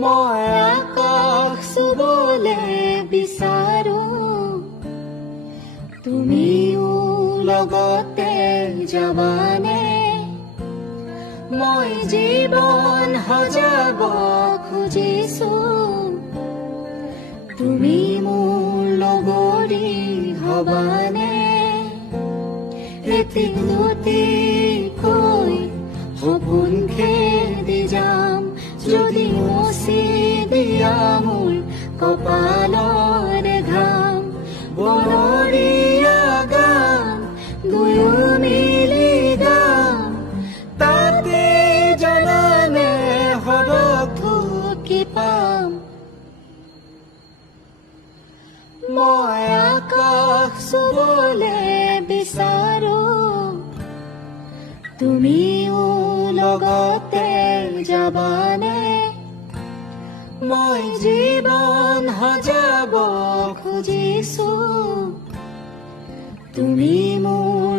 মই আকাশ চুবলে বিচাৰো, তুমিও লগতে যাবানে? মই জীৱন সজাব খুজিছো, তুমি মোৰ লগৰী হবানে? এটি দুটিকৈ সপোন খেদি যাম, যদি মচি দিয়া মোৰ কপালৰে ঘাম। বনৰীয়া গান দুয়ো মিলি গাম, তাতে জানানে সৰগ ঢুকি পাম। মই আকাশ চুবলে বিচাৰো, তুমিও লগতে যাবানে? মই জীৱন সজাব খুজিছো, তুমি মোৰ